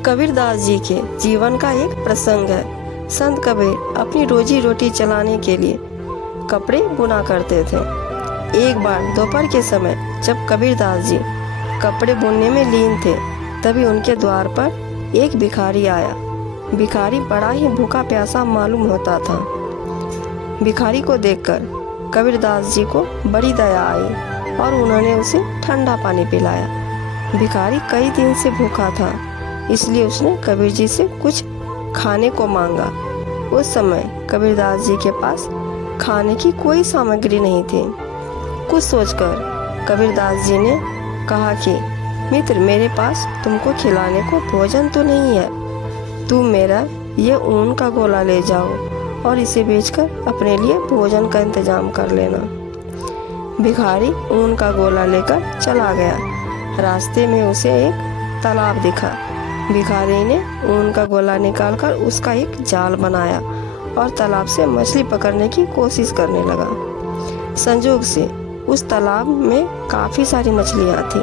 कबीरदास जी के जीवन का एक प्रसंग है। संत कबीर अपनी रोजी रोटी चलाने के लिए कपड़े बुना करते थे। एक बार दोपहर के समय जब कबीरदास जी कपड़े बुनने में लीन थे, तभी उनके द्वार पर एक भिखारी आया। भिखारी बड़ा ही भूखा प्यासा मालूम होता था। भिखारी को देखकर कबीरदास जी को बड़ी दया आई और उन्होंने उसे ठंडा पानी पिलाया। भिखारी कई दिन से भूखा था, इसलिए उसने कबीर जी से कुछ खाने को मांगा। उस समय कबीरदास जी के पास खाने की कोई सामग्री नहीं थी। कुछ सोचकर कबीरदास जी ने कहा कि मित्र, मेरे पास तुमको खिलाने को भोजन तो नहीं है, तुम मेरा ये ऊन का गोला ले जाओ और इसे बेचकर अपने लिए भोजन का इंतजाम कर लेना। भिखारी ऊन का गोला लेकर चला गया। रास्ते में उसे एक तालाब दिखा। भिखारी ने ऊन का गोला निकालकर उसका एक जाल बनाया और तालाब से मछली पकड़ने की कोशिश करने लगा। संजोग से उस तालाब में काफी सारी मछलियां थी,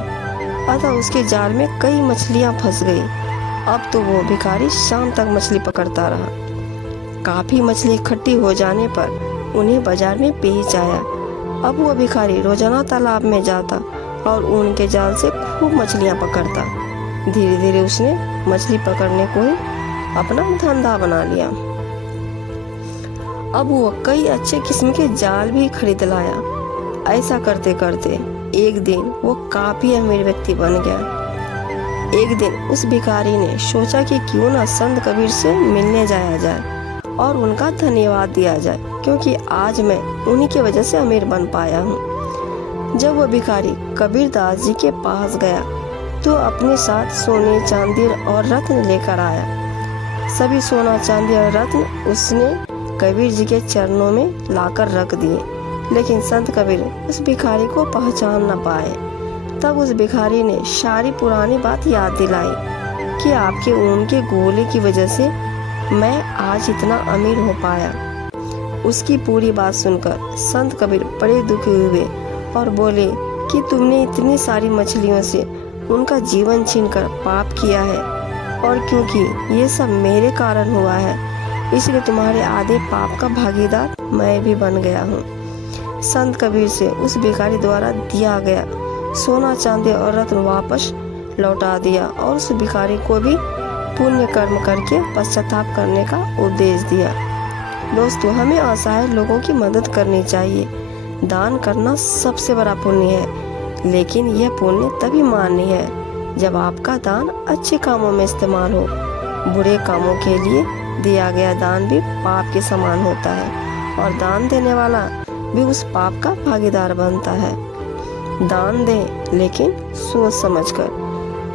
अतः उसके जाल में कई मछलियां फंस गई। अब तो वो भिखारी शाम तक मछली पकड़ता रहा। काफी मछली इकट्ठी हो जाने पर उन्हें बाजार में बेच आया। अब वो भिखारी रोजाना तालाब में जाता और ऊन के जाल से खूब मछलियां पकड़ता। धीरे धीरे उसने मछली पकड़ने को ही अपना धंधा बना लिया। अब वो कई अच्छे किस्म के जाल भी खरीद लाया। ऐसा करते करते एक दिन वो काफी अमीर व्यक्ति बन गया। एक दिन उस भिखारी ने सोचा कि क्यों ना संत कबीर से मिलने जाया जाए और उनका धन्यवाद दिया जाए, क्योंकि आज मैं उन्हीं की वजह से अमीर बन पाया हूँ। जब वह भिखारी कबीरदास जी के पास गया तो अपने साथ सोने, चांदी और रत्न लेकर आया। सभी सोना, चांदी और रत्न उसने कबीर जी के चरणों में लाकर रख दिए, लेकिन संत कबीर उस भिखारी को पहचान न पाए। तब उस भिखारी ने सारी पुरानी बात याद दिलाई कि आपके ऊन के गोले की वजह से मैं आज इतना अमीर हो पाया। उसकी पूरी बात सुनकर संत कबीर बड़े दुखी हुए और बोले कि तुमने इतनी सारी मछलियों से उनका जीवन छीनकर पाप किया है, और क्योंकि ये सब मेरे कारण हुआ है, इसलिए तुम्हारे आधे पाप का भागीदार मैं भी बन गया हूँ। संत कबीर से उस भिखारी द्वारा दिया गया सोना, चांदी और रत्न वापस लौटा दिया और उस भिखारी को भी पुण्य कर्म करके पश्चाताप करने का उपदेश दिया। दोस्तों, हमें असहाय लोगों की मदद करनी चाहिए। दान करना सबसे बड़ा पुण्य है, लेकिन यह पुण्य तभी मान्य है जब आपका दान अच्छे कामों में इस्तेमाल हो। बुरे कामों के लिए दिया गया दान भी पाप के समान होता है और दान देने वाला भी उस पाप का भागीदार बनता है। दान दें, लेकिन सोच समझकर,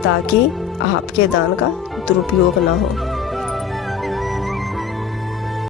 ताकि आपके दान का दुरुपयोग ना हो।